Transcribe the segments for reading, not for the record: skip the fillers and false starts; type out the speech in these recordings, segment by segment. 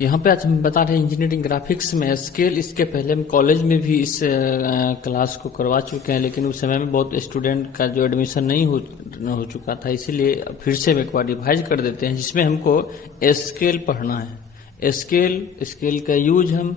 यहाँ पे आज हम बता रहे हैं इंजीनियरिंग ग्राफिक्स में स्केल। इसके पहले हम कॉलेज में भी इस क्लास को करवा चुके हैं, लेकिन उस समय में बहुत स्टूडेंट का जो एडमिशन नहीं हो चुका था, इसीलिए फिर से हम एक बार रिवाइज कर देते हैं, जिसमें हमको स्केल पढ़ना है। स्केल का यूज हम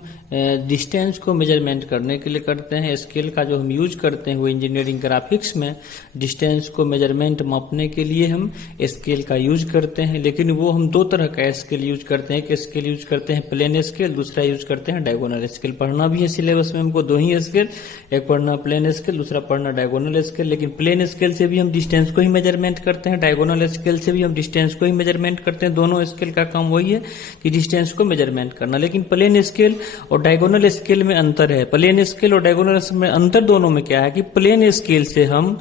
डिस्टेंस को मेजरमेंट करने के लिए करते हैं। स्केल का जो हम यूज करते हैं वो इंजीनियरिंग ग्राफिक्स में डिस्टेंस को मेजरमेंट मापने के लिए हम स्केल का यूज करते हैं। लेकिन वो हम दो तरह का स्केल यूज करते हैं। एक स्केल यूज करते हैं प्लेन स्केल, दूसरा यूज करते हैं डायगोनल स्केल। पढ़ना भी है सिलेबस में हमको दो ही स्केल, एक पढ़ना प्लेन स्केल, दूसरा पढ़ना डायगोनल स्केल। लेकिन प्लेन स्केल से भी हम डिस्टेंस को ही मेजरमेंट करते हैं, डायगोनल स्केल से भी हम डिस्टेंस को ही मेजरमेंट करते हैं। दोनों स्केल का काम वही है कि डिस्टेंस को मेजरमेंट करना। लेकिन प्लेन स्केल और डायगोनल स्केल में अंतर है। प्लेन स्केल और डायगोनल स्केल में अंतर दोनों में क्या है कि प्लेन स्केल से हम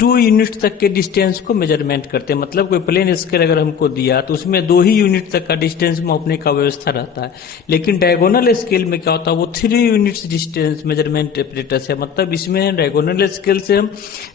2 यूनिट तक के डिस्टेंस को मेजरमेंट करते हैं। मतलब कोई प्लेन स्केल अगर हमको दिया तो उसमें 2 ही यूनिट तक का डिस्टेंस मापने का व्यवस्था रहता है। लेकिन डायगोनल स्केल में क्या होता है, वो 3 यूनिट्स डिस्टेंस मेजरमेंट एपरेटस है। मतलब इसमें डायगोनल स्केल से हम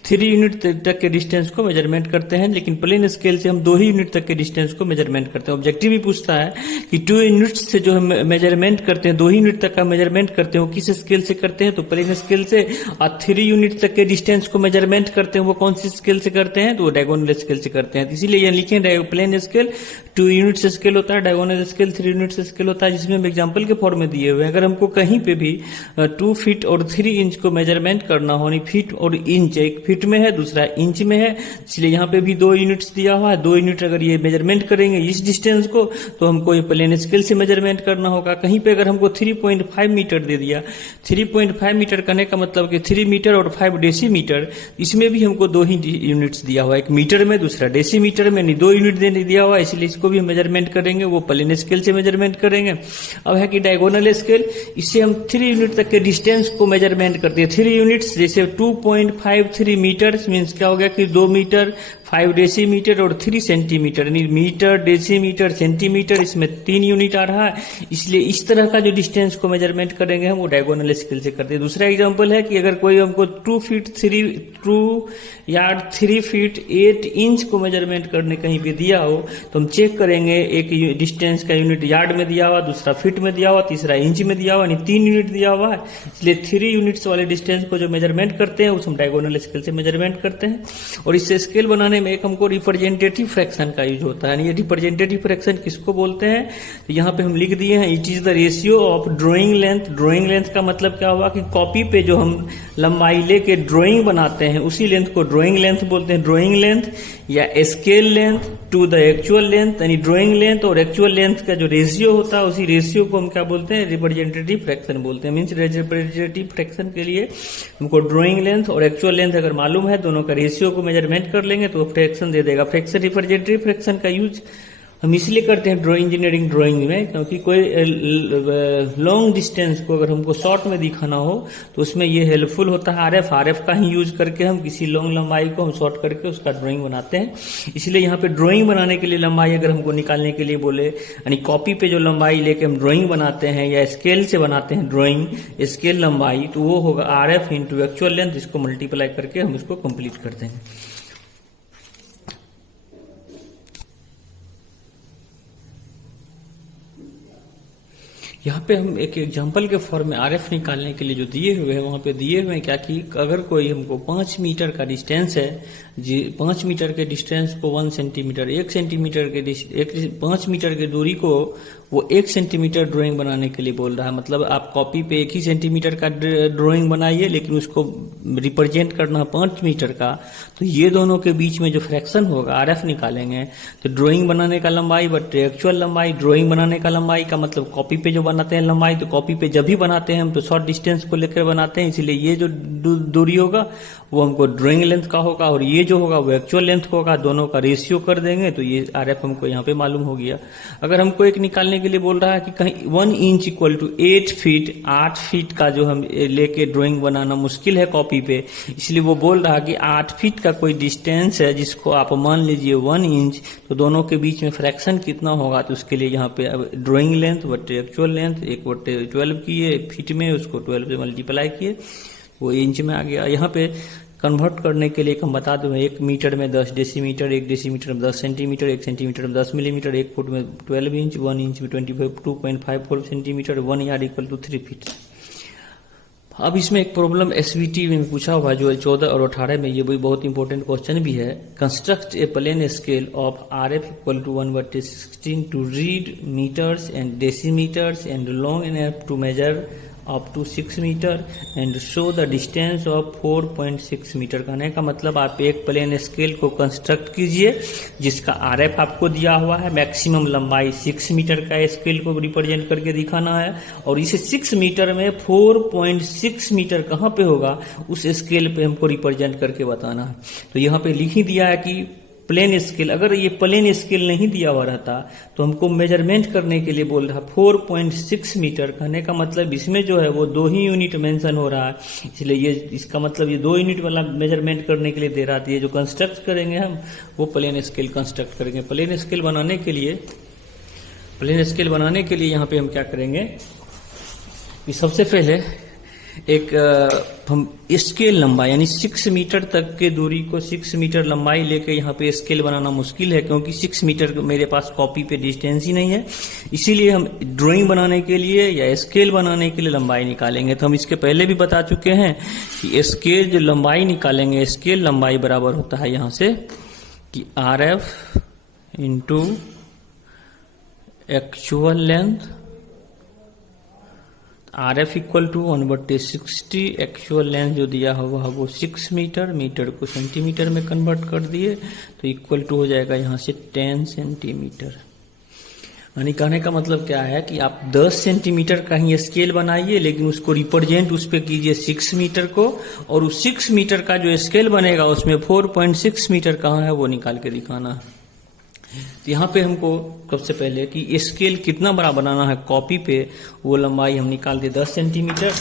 3 यूनिट तक के डिस्टेंस को मेजरमेंट करते हैं, लेकिन प्लेन स्केल से हम 2 ही यूनिट तक के डिस्टेंस को मेजरमेंट करते हैं। ऑब्जेक्टिव भी पूछता है कि 2 यूनिट्स से जो हम मेजरमेंट करते हैं, 2 ही यूनिट तक का मेजरमेंट करते हैं, वो किस स्केल से करते हैं, तो प्लेन स्केल से। और 3 यूनिट तक के डिस्टेंस को मेजरमेंट करते हैं, वो कौन सी स्केल से करते हैं, तो वो डायगोनल स्केल से करते हैं। इसीलिए ये लिखें प्लेन स्केल 2 यूनिट्स स्केल होता है, डायगोनल स्केल 3 यूनिट्स स्केल होता है, जिसमें हम एग्जाम्पल के फॉर्म में दिए हुए हैं। अगर हमको कहीं पे भी 2 फीट और 3 इंच को मेजरमेंट करना हो, फीट और इंच, एक फीट में है दूसरा इंच में है, इसलिए यहाँ पे भी 2 यूनिट्स दिया हुआ है। 2 यूनिट अगर ये मेजरमेंट करेंगे इस डिस्टेंस को, तो हमको ये प्लेन स्केल से मेजरमेंट करना होगा। कहीं पे अगर हमको 3.5 मीटर दे दिया, 3.5 मीटर करने का मतलब कि 3 मीटर और 5 डेसीमीटर, इसमें भी हमको 2 ही यूनिट्स दिया हुआ है, एक मीटर में दूसरा डेसीमीटर में, नहीं 2 यूनिट देने दिया हुआ है, इसलिए इसको भी मेजरमेंट करेंगे, वो प्लेन स्केल से मेजरमेंट करेंगे। अब है कि डायगोनल स्केल, इससे हम 3 यूनिट तक के डिस्टेंस को मेजरमेंट करते हैं। 3 यूनिट्स जैसे 2.53 मीटर मीन्स क्या हो गया कि 2 मीटर, 5 डेसीमीटर और 3 सेंटीमीटर, यानी मीटर, डेसीमीटर, सेंटीमीटर, इसमें 3 यूनिट आ रहा है। इसलिए इस तरह का जो डिस्टेंस को मेजरमेंट करेंगे हम वो डायगोनल स्केल से करते हैं। दूसरा एग्जांपल है कि अगर कोई हमको 2 यार्ड 3 फीट 8 इंच को मेजरमेंट करने कहीं पे दिया हो, तो हम चेक करेंगे, एक डिस्टेंस का यूनिट यार्ड में दिया हुआ, दूसरा फीट में दिया हुआ, तीसरा इंच में दिया हुआ, यानी 3 यूनिट दिया हुआ है। इसलिए 3 यूनिट्स वाले डिस्टेंस को जो मेजरमेंट करते हैं उस हम डायगोनल स्केल से मेजरमेंट करते हैं। और इससे स्केल बनाने में एक हमको रिप्रेजेंटेटिव फ्रैक्शन का यूज होता है। ये रिप्रेजेंटेटिव फ्रैक्शन किसको बोलते हैं, तो यहाँ पे हम लिख दिए हैं, it is the ratio of drawing length. Drawing length का मतलब क्या हुआ कि कॉपी पे जो हम लंबाई लेके ड्राइंग बनाते हैं उसी लेंथ को ड्राइंग लेंथ बोलते हैं। ड्राइंग लेंथ या scale length to the actual length, यानी ड्राइंग लेंथ और एक्चुअल लेंथ का जो रेशियो होता है उसी रेशियो को हम क्या बोलते हैं, रिप्रेजेंटेटिव फ्रैक्शन बोलते हैं। मीन्स रिप्रेजेंटेटिव फ्रैक्शन के लिए हमको ड्राइंग लेंथ और एक्चुअल लेंथ अगर मालूम है, दोनों का रेशियो को मेजरमेंट कर लेंगे तो फ्रैक्शन दे देगा। फ्रैक्शन, रिप्रेजेंटेटिव फ्रैक्शन का यूज हम इसलिए करते हैं इंजीनियरिंग ड्राइंग में, क्योंकि कोई लॉन्ग डिस्टेंस को अगर हमको शॉर्ट में दिखाना हो तो उसमें ये हेल्पफुल होता है। आरएफ का ही यूज करके हम किसी लॉन्ग लंबाई को हम शॉर्ट करके उसका ड्राइंग बनाते हैं। इसलिए यहाँ पे ड्राइंग बनाने के लिए लंबाई अगर हमको निकालने के लिए बोले, यानी कॉपी पे जो लंबाई लेके हम ड्राइंग बनाते हैं या स्केल से बनाते हैं ड्राइंग, स्केल लंबाई, तो वो होगा आरएफ इंटू एक्चुअल लेंथ, इसको मल्टीप्लाई करके हम इसको कंप्लीट करते हैं। यहाँ पे हम एक एग्जांपल के फॉर्म में आरएफ निकालने के लिए जो दिए हुए हैं, वहां पे दिए हुए हैं क्या कि अगर कोई हमको 5 मीटर का डिस्टेंस है, 5 मीटर के डिस्टेंस को 1 सेंटीमीटर, 1 सेंटीमीटर के 5 मीटर की दूरी को वो 1 सेंटीमीटर ड्राइंग बनाने के लिए बोल रहा है। मतलब आप कॉपी पे 1 ही सेंटीमीटर का ड्राइंग बनाइए, लेकिन उसको रिप्रेजेंट करना 5 मीटर का, तो ये दोनों के बीच में जो फ्रैक्शन होगा आरएफ निकालेंगे। तो ड्राइंग बनाने का लंबाई बट एक्चुअल लंबाई, ड्राइंग बनाने का लंबाई का मतलब कॉपी पे जो बनाते हैं लंबाई, तो कॉपी पे जब भी बनाते हैं हम तो शॉर्ट डिस्टेंस को लेकर बनाते हैं, इसीलिए ये जो दूरी होगा वो हमको ड्राइंग लेंथ का होगा और ये जो होगा वो एक्चुअल लेंथ का होगा। दोनों का रेशियो कर देंगे तो ये आरएफ हमको यहाँ पे मालूम हो गया। अगर हमको एक निकालने के लिए बोल रहा है कि कहीं 1 inch equal to 8 feet, 8 feet का जो हम लेके ड्राइंग बनाना मुश्किल है कॉपी पे, इसलिए वो बोल रहा है कि 8 फीट का कोई डिस्टेंस है जिसको आप मान लीजिए 1 इंच, तो दोनों के बीच में फ्रैक्शन कितना होगा, तो उसके लिए यहाँ पे अब ड्राइंग लेंथ बटे एक्चुअल लेंथ 1/12 किए, फीट में उसको 12 से मल्टीप्लाई किए, वो इंच में आ गया। यहाँ पे कन्वर्ट करने के लिए हम बता दें 1 मीटर में 10 डेसीमीटर, 1 डेसीमीटर में 10 सेंटीमीटर, 1 सेंटीमीटर में 10 मिलीमीटर, 1 फुट में 12 इंच, 1 इंच में 2.54 centimetre, 1 yard equal to 3 feet. अब इसमें एक प्रॉब्लम एसवीटी में पूछा हुआ जो 14 और 18 में, ये भी बहुत इंपॉर्टेंट क्वेश्चन भी है। Construct a plane scale of RF equal to 1/16 to read metres and decimetres and long enough to measure up to 6 metre and show the distance of 4.6 metre. कहने का मतलब आप एक प्लेन स्केल को construct कीजिए जिसका RF आपको दिया हुआ है, मैक्सिमम लंबाई 6 मीटर का स्केल को रिप्रेजेंट करके दिखाना है, और इसे 6 मीटर में 4.6 मीटर कहाँ पे होगा उस स्केल पे हमको रिप्रेजेंट करके बताना है। तो यहाँ पे लिख ही दिया है कि प्लेन स्केल, अगर ये प्लेन स्केल नहीं दिया हुआ रहता तो हमको मेजरमेंट करने के लिए बोल रहा 4.6 मीटर। कहने का मतलब इसमें जो है वो 2 ही यूनिट मेंशन हो रहा है, इसलिए ये इसका मतलब ये 2 यूनिट वाला मेजरमेंट करने के लिए दे रहा था। ये जो कंस्ट्रक्ट करेंगे हम वो प्लेन स्केल कंस्ट्रक्ट करेंगे। प्लेन स्केल बनाने के लिए यहाँ पे हम क्या करेंगे कि सबसे पहले एक हम स्केल लंबाई यानी 6 मीटर तक के दूरी को 6 मीटर लंबाई लेके यहाँ पे स्केल बनाना मुश्किल है, क्योंकि 6 मीटर मेरे पास कॉपी पे डिस्टेंस ही नहीं है। इसीलिए हम ड्राइंग बनाने के लिए या स्केल बनाने के लिए लंबाई निकालेंगे। तो हम इसके पहले भी बता चुके हैं कि स्केल जो लंबाई निकालेंगे, स्केल लंबाई बराबर होता है यहाँ से कि RF into actual length. RF equal to 1/60, actual length जो दिया हुआ है वो 6 मीटर, मीटर को सेंटीमीटर में कन्वर्ट कर दिए तो इक्वल टू हो जाएगा यहाँ से 10 सेंटीमीटर। यानी कहने का मतलब क्या है कि आप 10 सेंटीमीटर का ही स्केल बनाइए, लेकिन उसको रिप्रेजेंट उस पर कीजिए 6 मीटर को, और उस 6 मीटर का जो स्केल बनेगा उसमें 4.6 मीटर कहाँ है वो निकाल के दिखाना है। तो यहाँ पे हमको सबसे पहले कि स्केल कितना बड़ा बनाना है कॉपी पे, वो लंबाई हम निकाल दे 10 सेंटीमीटर।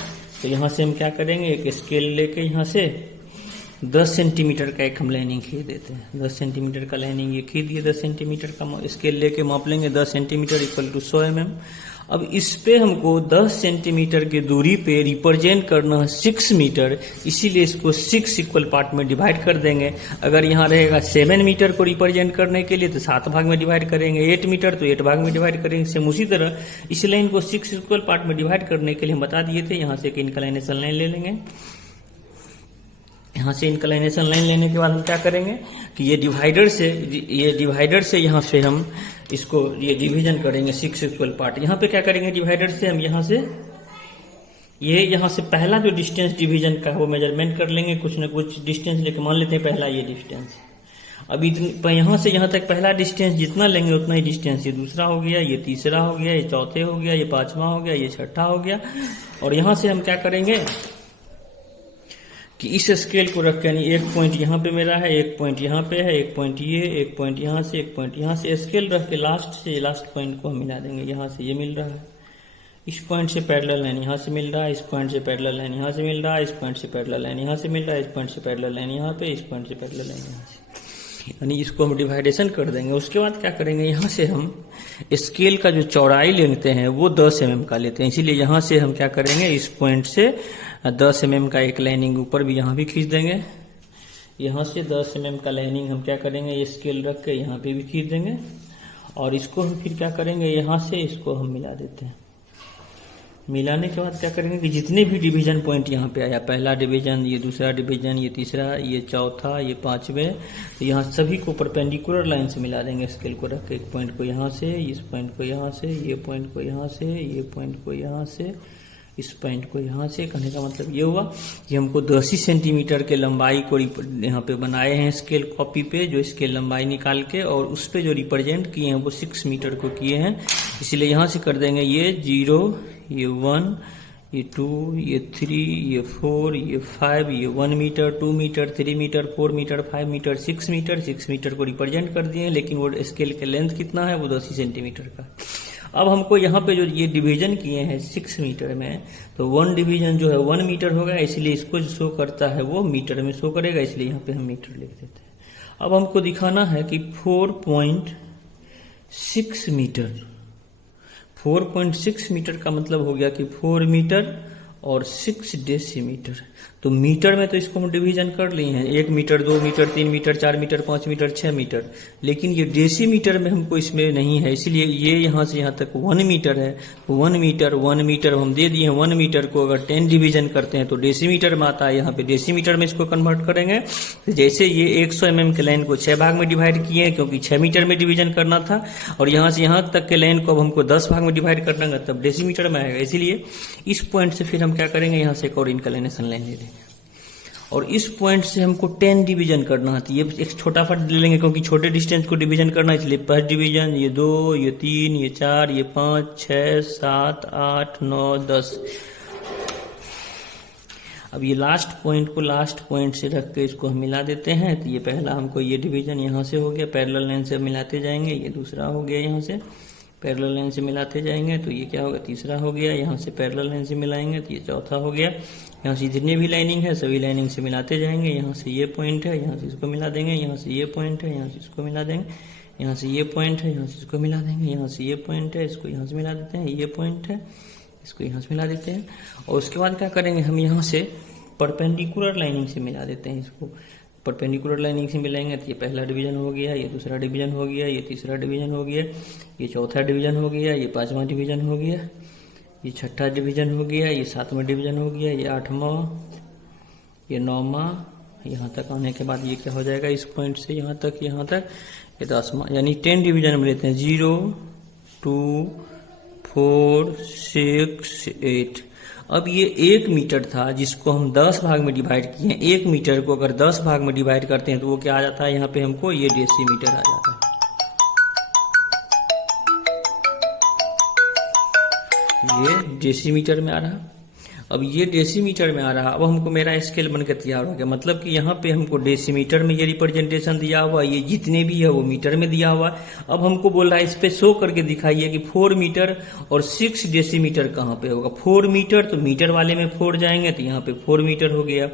तो यहाँ से हम क्या करेंगे, एक स्केल लेके यहाँ से 10 सेंटीमीटर का एक हम लाइनिंग खींच देते हैं। 10 सेंटीमीटर का लाइनिंग ये खींच दिए, 10 सेंटीमीटर का स्केल लेके माप लेंगे 10 सेंटीमीटर इक्वल टू 100 mm। अब इस पे हमको 10 सेंटीमीटर की दूरी पे रिप्रेजेंट करना है 6 मीटर, इसीलिए इसको 6 इक्वल पार्ट में डिवाइड कर देंगे। अगर यहाँ रहेगा 7 मीटर को रिप्रेजेंट करने के लिए तो 7 भाग में डिवाइड करेंगे, 8 मीटर तो 8 भाग में डिवाइड करेंगे। सेम उसी तरह इस लाइन को 6 इक्वल पार्ट में डिवाइड करने के लिए हम बता दिए थे। यहाँ से एक इंक्लाइनेशन लाइन ले लेंगे। यहाँ से इंक्लाइनेशन लाइन लेने के बाद हम क्या करेंगे कि ये डिवाइडर से यहाँ से हम इसको ये डिवीजन करेंगे 6 इक्वल पार्ट। यहाँ पे क्या करेंगे, डिवाइडर से हम यहाँ से पहला जो डिस्टेंस डिवीजन का है वो मेजरमेंट कर लेंगे, कुछ ना कुछ डिस्टेंस लेके मान लेते हैं पहला ये डिस्टेंस। अब यहाँ से यहाँ तक पहला डिस्टेंस जितना लेंगे उतना ही डिस्टेंस ये दूसरा हो गया, ये तीसरा हो गया, ये चौथे हो गया, ये पांचवा हो गया, ये छठा हो गया। और यहाँ से हम क्या करेंगे कि इस स्केल को रख के, यानी एक पॉइंट यहाँ पे मेरा है, एक पॉइंट यहाँ पे है, एक पॉइंट ये, एक पॉइंट यहाँ से, एक पॉइंट यहाँ से, स्केल रख के लास्ट पॉइंट को हम मिला देंगे। यहाँ से ये मिल रहा है, इस पॉइंट से पैरेलल लाइन यहाँ से मिल रहा है, इस पॉइंट से पैरेलल लाइन यहाँ से मिल रहा है, इस पॉइंट से पैरेलल लाइन यहाँ से मिल रहा है, इस पॉइंट से पैरेलल लाइन यहाँ पे, इस पॉइंट से पैरेलल लाइन यहाँ से, यानी इसको हम डिवाइडेशन कर देंगे। उसके बाद क्या करेंगे, यहाँ से हम स्केल का जो चौड़ाई लेते हैं वो 10 mm का लेते हैं, इसीलिए यहाँ से हम क्या करेंगे, इस पॉइंट से 10 mm का एक लाइनिंग ऊपर भी यहाँ भी खींच देंगे। यहाँ से 10 mm का लाइनिंग हम क्या करेंगे, ये स्केल रख के यहाँ पे भी खींच देंगे, और इसको हम फिर क्या करेंगे, यहाँ से इसको हम मिला देते हैं। मिलाने के बाद क्या करेंगे कि जितने भी डिवीजन पॉइंट यहाँ पे आया, पहला डिवीजन, ये दूसरा डिवीजन, ये तीसरा, ये चौथा, ये पांचवें, तो यहाँ सभी को परपेंडिकुलर लाइन से मिला देंगे। स्केल को रख के एक पॉइंट को यहाँ से, इस पॉइंट को यहाँ से, ये पॉइंट को यहाँ से, ये पॉइंट को यहाँ से, इस पॉइंट को यहाँ से। कहने का मतलब ये हुआ कि हमको 10 सेंटीमीटर के लंबाई को यहाँ पे बनाए हैं स्केल कॉपी पे, जो स्केल लंबाई निकाल के, और उस पे जो रिप्रेजेंट किए हैं वो 6 मीटर को किए हैं। इसलिए यहाँ से कर देंगे ये 0, ये 1, ये 2, ये 3, ये 4, ये 5, ये 1 metre, 2 metre, 3 metre, 4 metre, 5 metre, 6 metre. 6 metre को रिप्रेजेंट कर दिए, लेकिन वो स्केल के लेंथ कितना है, वो 10 सेंटीमीटर का। अब हमको यहाँ पे जो ये डिवीजन किए हैं 6 मीटर में, तो 1 डिवीजन जो है 1 मीटर होगा, इसलिए इसको जो शो करता है वो मीटर में शो करेगा, इसलिए यहाँ पे हम मीटर लिख देते हैं। अब हमको दिखाना है कि 4.6 मीटर, 4.6 मीटर का मतलब हो गया कि 4 मीटर और 6 डेसीमीटर। तो मीटर में तो इसको हम डिवीजन कर लिए हैं, 1 metre, 2 metre, 3 metre, 4 metre, 5 metre, 6 metre, लेकिन ये डेसीमीटर में हमको इसमें नहीं है, इसलिए ये यहाँ से यहाँ तक 1 मीटर है। 1 मीटर हम दे दिए हैं। 1 मीटर को अगर 10 डिवीजन करते हैं तो डेसीमीटर में आता है, यहाँ पे डेसीमीटर में इसको कन्वर्ट करेंगे। तो जैसे ये 100 mm के लाइन को 6 भाग में डिवाइड किए हैं, क्योंकि 6 मीटर में डिवीजन करना था, और यहाँ से यहाँ तक के लाइन को अब हमको 10 भाग में डिवाइड करना है, तब डेसीमीटर में आएगा। इसीलिए इस पॉइंट से फिर हम क्या करेंगे, यहाँ से एक और इंक्लिनेशन लाइन ले लेंगे, और इस पॉइंट से हमको 10 डिवीजन करना है। तो ये एक छोटा फट ले लेंगे, क्योंकि छोटे डिस्टेंस को डिवीजन करना है, इसलिए फर्स्ट डिवीजन ये 2, ये 3, ये 4, ये 5, 6, 7, 8, 9, 10। अब ये लास्ट पॉइंट से रख के इसको हम मिला देते हैं। तो ये पहला हमको ये डिवीजन यहाँ से हो गया, पैरेलल लाइन से मिलाते जाएंगे। ये दूसरा हो गया, यहाँ से पैरेलल लाइन से मिलाते जाएंगे तो ये क्या होगा, तीसरा हो गया। यहाँ से पैरेलल लाइन से मिलाएंगे तो ये चौथा हो गया। यहाँ से जितने भी लाइनिंग है सभी लाइनिंग से मिलाते जाएंगे। यहाँ से ये पॉइंट है, यहाँ से इसको मिला देंगे। यहाँ से ये पॉइंट है, यहाँ से इसको मिला देंगे। यहाँ से ये पॉइंट है, यहाँ से इसको मिला देंगे। यहाँ से ये पॉइंट है, इसको यहाँ से मिला देते हैं। ये पॉइंट है, इसको यहाँ से मिला देते हैं। और उसके बाद क्या करेंगे, हम यहाँ से परपेंडिकुलर लाइनिंग से मिला देते हैं। इसको परपेंडिकुलर लाइनिंग से मिलाएंगे तो ये पहला डिवीजन हो गया, ये दूसरा डिवीजन हो गया, ये तीसरा डिवीजन हो गया, ये चौथा डिवीजन हो गया, ये 5वां डिवीजन हो गया, ये 6ठा डिवीजन हो गया, ये 7वां डिवीजन हो गया, ये 8वां, ये 9वां। यहाँ तक आने के बाद ये क्या हो जाएगा, इस पॉइंट से यहाँ तक ये 10वां, यानी 10 डिवीजन में लेते हैं। 0, 2, 4, 6, 8। अब ये 1 मीटर था जिसको हम 10 भाग में डिवाइड किए हैं। 1 मीटर को अगर 10 भाग में डिवाइड करते हैं तो वो क्या आ जाता है, यहाँ पे हमको ये डेसीमीटर आ जाता है। ये डेसीमीटर में आ रहा। अब ये डेसीमीटर में आ रहा। अब हमको मेरा स्केल बनकर तैयार हो गया, मतलब कि यहाँ पे हमको डेसीमीटर में ये रिप्रेजेंटेशन दिया हुआ, ये जितने भी है वो मीटर में दिया हुआ। अब हमको बोल रहा है इस पे शो करके दिखाइए कि 4 मीटर और 6 डेसीमीटर कहाँ पे होगा। 4 मीटर तो मीटर वाले में 4 जाएंगे तो यहाँ पे 4 मीटर हो गया।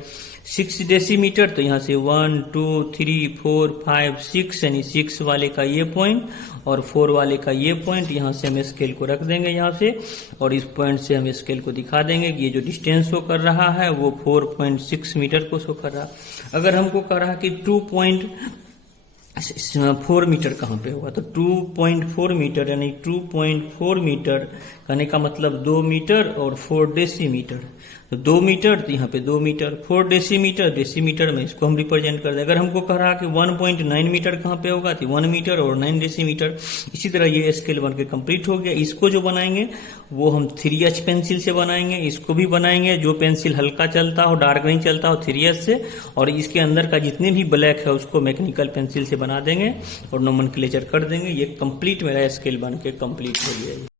6 डेसीमीटर तो यहाँ से 1, 2, 3, 4, 5, 6, यानी 6 वाले का ये पॉइंट और 4 वाले का ये पॉइंट। यहाँ से हम स्केल को रख देंगे यहाँ से, और इस पॉइंट से हम स्केल को दिखा देंगे कि ये जो डिस्टेंस शो कर रहा है वो 4.6 मीटर को शो कर रहा। अगर हमको कह रहा कि 2.4 मीटर कहाँ पे होगा, तो 2.4 मीटर यानी 2.4 मीटर कहने का मतलब 2 मीटर और 4 डेसीमीटर। तो 2 मीटर तो यहाँ पे 2 मीटर, 4 डेसीमीटर में इसको हम रिप्रेजेंट कर दें। अगर हमको कह रहा कि 1.9 मीटर कहाँ पे होगा तो 1 मीटर और 9 डेसीमीटर। इसी तरह ये स्केल बन के कंप्लीट हो गया। इसको जो बनाएंगे वो हम 3H पेंसिल से बनाएंगे। इसको भी बनाएंगे, जो पेंसिल हल्का चलता हो, डार्क नहीं चलता हो, 3H से। और इसके अंदर का जितने भी ब्लैक है उसको मैकेनिकल पेंसिल से बना देंगे और नोमेनक्लेचर कर देंगे। ये कंप्लीट मेरा स्केल बन के कंप्लीट हो गया।